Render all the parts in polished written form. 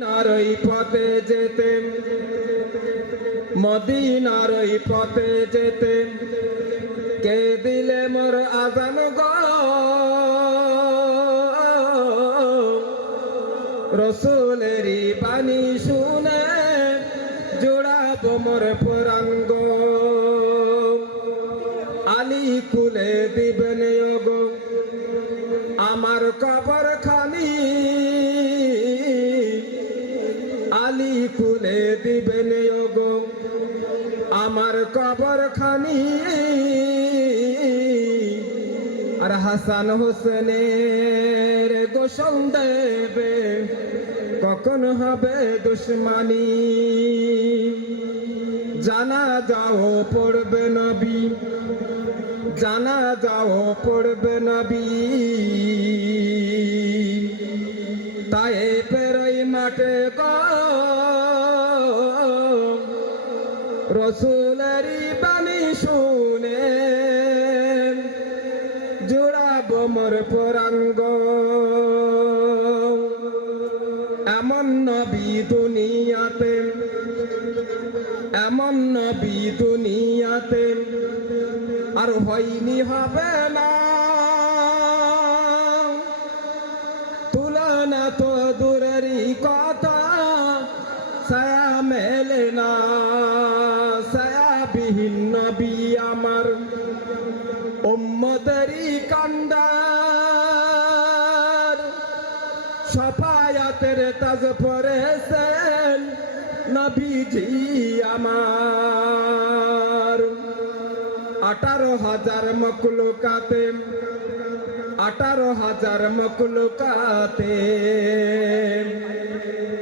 নারই পথে যেতে মদিনার ওই পথে যেতে কে দিলে মোর আজান গো রসুলেরই বাণী শুনে জোড়াব মোর পুরাণ গো আলী খুলে দিবেন গো আমার কবর খানি আলী খুলে দিবেন গো আমার কবর খানি আর হাসান হোসেনের গোসল দেবে কখন হবে দুশ্মনী জানা যাও পড়বে নবী জানা যাও পড়বে নবী তাই পেরোই মাঠে গো রসুলেরই বাণী শুনে জোড়াব মোর পুরাণ গো এমন নবী দুনিয়াতে এমন নবী দুনিয়াতে আর হয়নি হবে না তুলনা তো দূরেরই কথা ছায়া মেলে না ছায়াবিহীন নবী আমার উম্মতেরই কান্ডার সফায়াতের তাজ পড়েছেন নবীজি আমার 18,000 মখলুকাতে 18,000 মখলুকাতে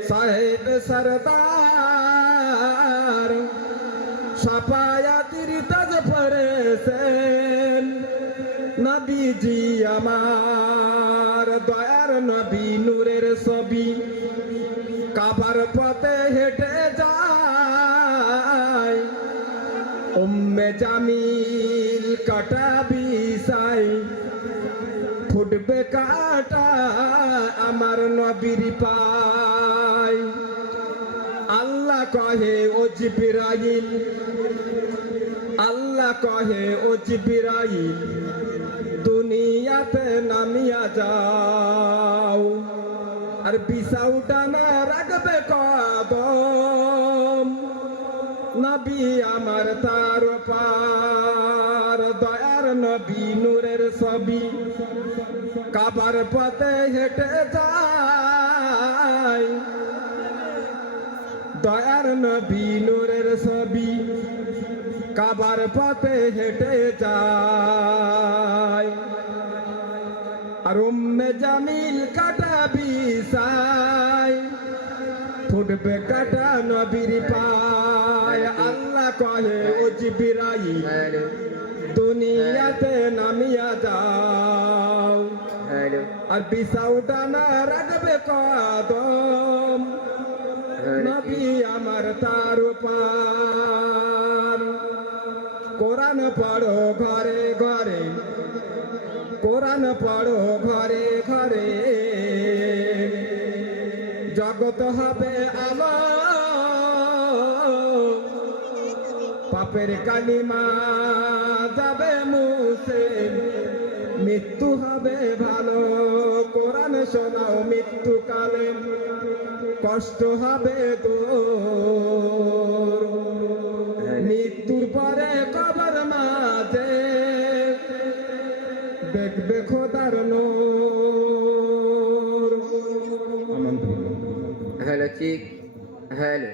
সাহেব সরদার সফায়াতের তাজ পড়েছেন নবীজি আমার দয়ার নবী নূরের ছবি কাবার পথে হেঁটে যায় উম্মে জামিল কাটা বিছাই ফুটবে কাটা আমার নবীর পায় আল্লাহ কহে ও জিবরাইল আল্লাহ কহে ও জিবরাইল দুনিয়াতে নামিয়া যাও আর বিছাউটা না রাখবে কদম নবী আমার তার পার দয়ার নবী নূরের ছবি কাবার পথে হেঁটে যায় দয়ার নবী নূরের ছবি কাবার পথে হেঁটে যায় আর উম্মে জামিল কাটা বিছাই ফুটবে কাটা নবীর পায় আল্লাহ কহে ও জিবরাইল দুনিয়াতে নামিয়া যাও আর বিছাউটা না রাখবে কদম নবী আমার তার পার কোরআন পড়ো ঘরে ঘরে কোরআন পড়ো ঘরে ঘরে জগত হবে আলো পাপের কালিমা যাবে মুছে মৃত্যু হবে ভালো কোরআন শোনাও মৃত্যুকালে কষ্ট হবে দূর মৃত্যুর পরে কবর মাঝে দেখবে খোদার নূর হ্যালো চিক হ্যালো